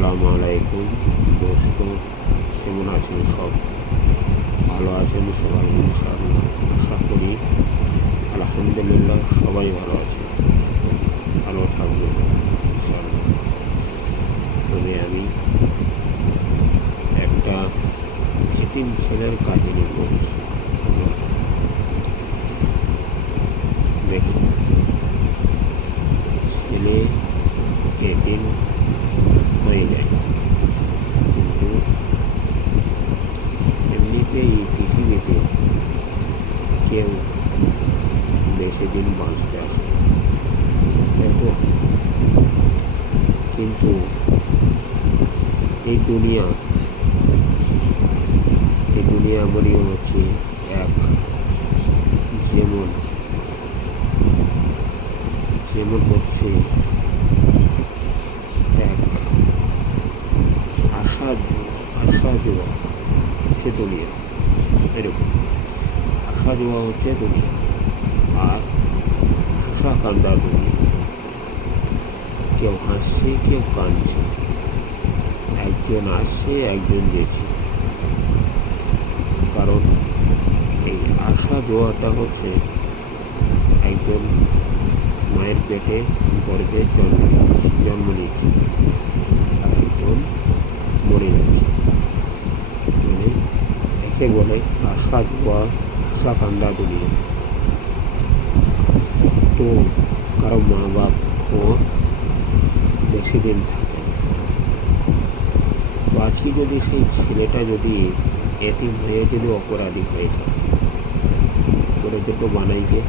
আসসালামু আলাইকুম দোস্ত, কেমন আছেন? সব ভালো আছেন সবাই ইনশাআল্লাহ। আশা করি আলহামদুলিল্লাহ সবাই ভালো আছে, ভালো থাকবে ইনশাআল্লাহ। তবে আমি একটা এতিম ছেলের কাহিনী বলছি। দেখুন, ছেলে এতিম হয়ে যায়, কিন্তু এমনিতেই পৃথিবীতে কেউ বেশি দিন বাঁচতে আসে, তাই তো? কিন্তু এই দুনিয়া এমনই হচ্ছে, এক যেমন যেমন হচ্ছে এক আশা জোয়া হচ্ছে দুনিয়া, এরকম আশা জোয়া হচ্ছে দুনিয়া, আর আশা কান্দা দুনিয়া। কেউ হাসছে, কেউ কাঁদছে, একজন আসছে, একজন গেছে। কারণ এই আশা জোয়াটা হচ্ছে একজন মায়ের পেটে গর্ভে জন্ম নিচ্ছে, আর একজন মরে যাচ্ছে। মানে একে বলে আশা জোয়া, আশা কান্দা দুনিয়া। তো কারো মা বাপও বেশি দিন থাকে। তো আজকে যদি সেই ছেলেটা যদি এতিম হয়ে যদি অপরাধী হয়ে যায়, করে তো বানাইবে,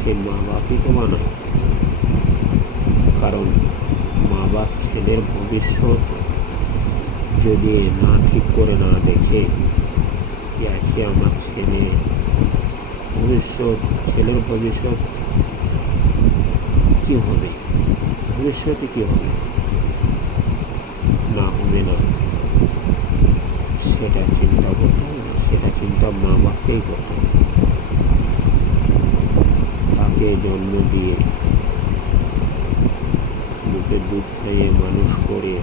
সেই মা বাপই তো বানায়। কারণ মা বাপ ছেলের ভবিষ্যৎ যদি না ঠিক করে না দেখে, যে আজকে আমার ছেলের ভবিষ্যৎ কী হবে, ভবিষ্যতে কী হবে না হবে না, সেটা চিন্তা করতে হবে না, সেটা চিন্তা মা বাপকেই করতে হবে। তাকে জন্ম দিয়ে বুকের দুধ খাইয়ে মানুষ করে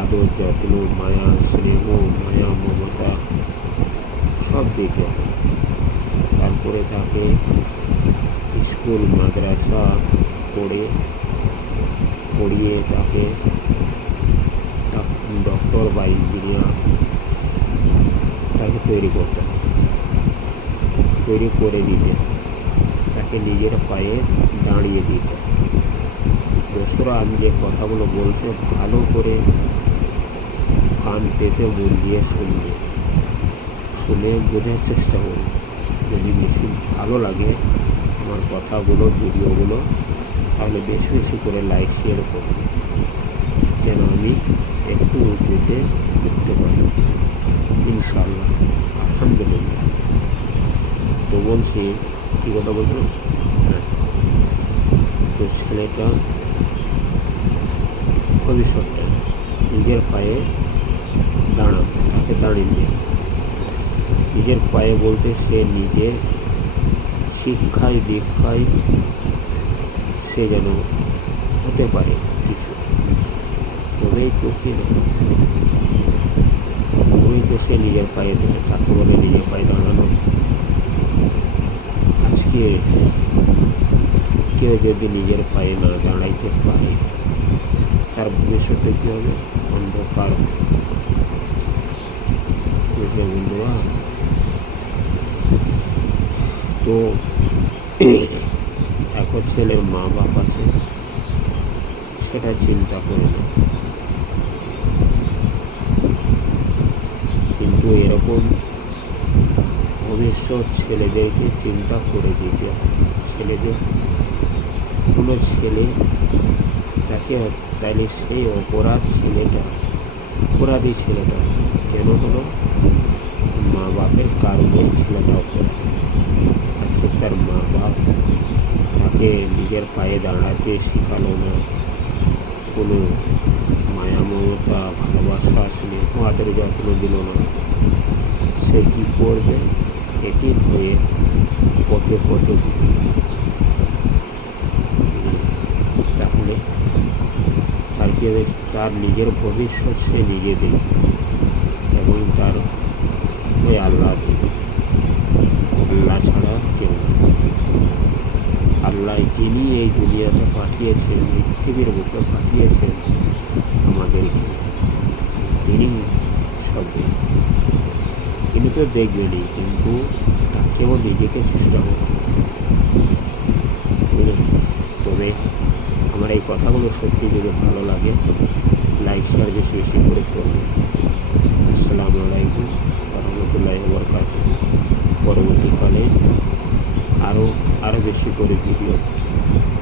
আদর যত্ন, মায়া স্নেহ, মায়া মমতা সব দিতে হবে। তারপরে তাকে স্কুল মাদ্রাসা পড়িয়ে তাকে ডক্টর বা ইঞ্জিনিয়ার তাকে তৈরি করতে হবে, তৈরি করে দিতে হবে, তাকে নিজের পায়ে দাঁড়িয়ে দিতে হবে। দোস্তরা, আমি যে কথাগুলো বলছি ভালো করে কান পেতে মন দিয়ে শুনে বোঝার চেষ্টা করুন। যদি বেশি ভালো লাগে আমার কথাগুলো, ভিডিওগুলো, তাহলে বেশি বেশি করে লাইক শেয়ার করুন, যেন আমি একটু উঁচুতে উঠতে পারি ইনশাআল্লাহ। আলহামদুলিল্লাহ। তো বলছি, কী কথা বলতো, তো ছেলেটা ভবিষ্যৎটা নিজের পায়ে দাঁড়াবে, তাকে দাঁড়িয়ে নিজের পায়ে বলতে সে নিজের শিক্ষায় দীক্ষায় সে যেন হতে পারে কিছু, তবেই তো কি না, তবেই তো সে নিজের পায়ে দেবে। তাকে বলে নিজের পায়ে দাঁড়ানো। আজকে কেউ যদি নিজের পায়ে না দাঁড়াইতে পারে, তার ভবিষ্যতে কী হবে? অন্ধকার। বুঝলে বন্ধুরা? তো এখন ছেলের মা বাপ আছে, সেটা চিন্তা করে না, কিন্তু এরকম ভবিষ্যৎ ছেলেদেরকে চিন্তা করে দিতে হবে। কোনো ছেলে তাকে, তাইলে সেই অপরাধী ছেলেটা কেন হলো? মা বাপের কারণে ছেলেটা অপরাধী। আজকে তার মা বাপ তাকে নিজের পায়ে দাঁড়াতে শেখালো না, কোনো মায়া মমতা, ভালোবাসা, স্নেহ, আদর যত্ন দিল না। সে কী করবে? এতিম হয়ে পথে ঘুরবে। তাহলে তার নিজের ভবিষ্যৎ সে নিজে দেবে এবং তার ওই আল্লাহ দেবে। আল্লাহ ছাড়া কেউ না। আল্লাহ যিনি এই দুনিয়াতে পাঠিয়েছেন, পৃথিবীর বুকে পাঠিয়েছেন আমাদেরকে, তিনি সব তিনি তো দেখবেনই, কিন্তু তাকেও নিজেকে চেষ্টা করবে। তবে আমার এই কথাগুলো সত্যি যদি ভালো লাগে, লাইক শেয়ার বেশি বেশি করে করবে। আসসালামু আলাইকুম রহমতুল্লাহি ওয়া বারাকাতুহু। পরবর্তীকালে আরও বেশি করে ভিডিও